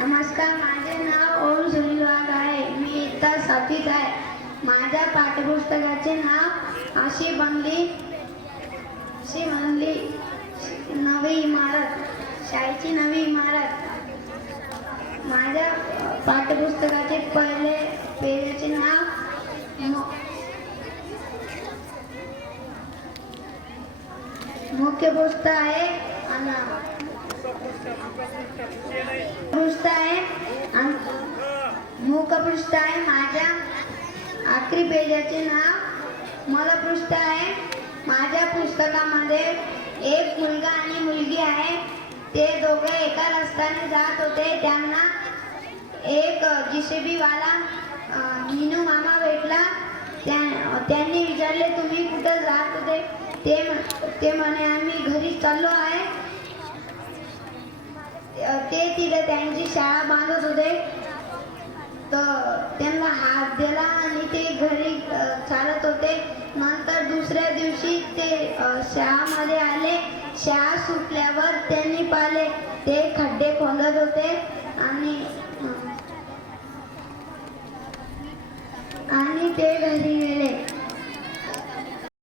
नमस्कार माझे नाव ओम सुनील आहे. मी इयत्ता सातवीत आहे. माझ्या पाठ्यपुस्तकाचे नाव अशी बनली अशी बनली नवी इमारत शाळेची नवी इमारत. माझ्या पाठ्यपुस्तकाचे पहिले पेजचे नाव मुख्य पुस्तक आहे आणि पृष्ठ आहे आणि मुखपृष्ठ आहे माझ्या आखरी पेजाचे नाव मला पृष्ठ आहे माझ्या पुस्तकामध्ये एक मुलगा आणि मुलगी आहे. ते दोघे एका रस्त्याने जात होते. त्यांना एक जिशेबीवाला वाला मामा भेटला. त्या त्यांनी विचारले तुम्ही कुठं जात होते? ते म- ते म्हणे आम्ही घरी चाललो आहे. ते तिथे त्यांची शाळा बांधत होते. तर त्यांना हात दिला आणि ते घरी चालत होते. नंतर दुसऱ्या दिवशी ते शाळामध्ये आले. शाळा सुटल्यावर त्यांनी पाहिले ते खड्डे खोदत होते आणि आणि ते घरी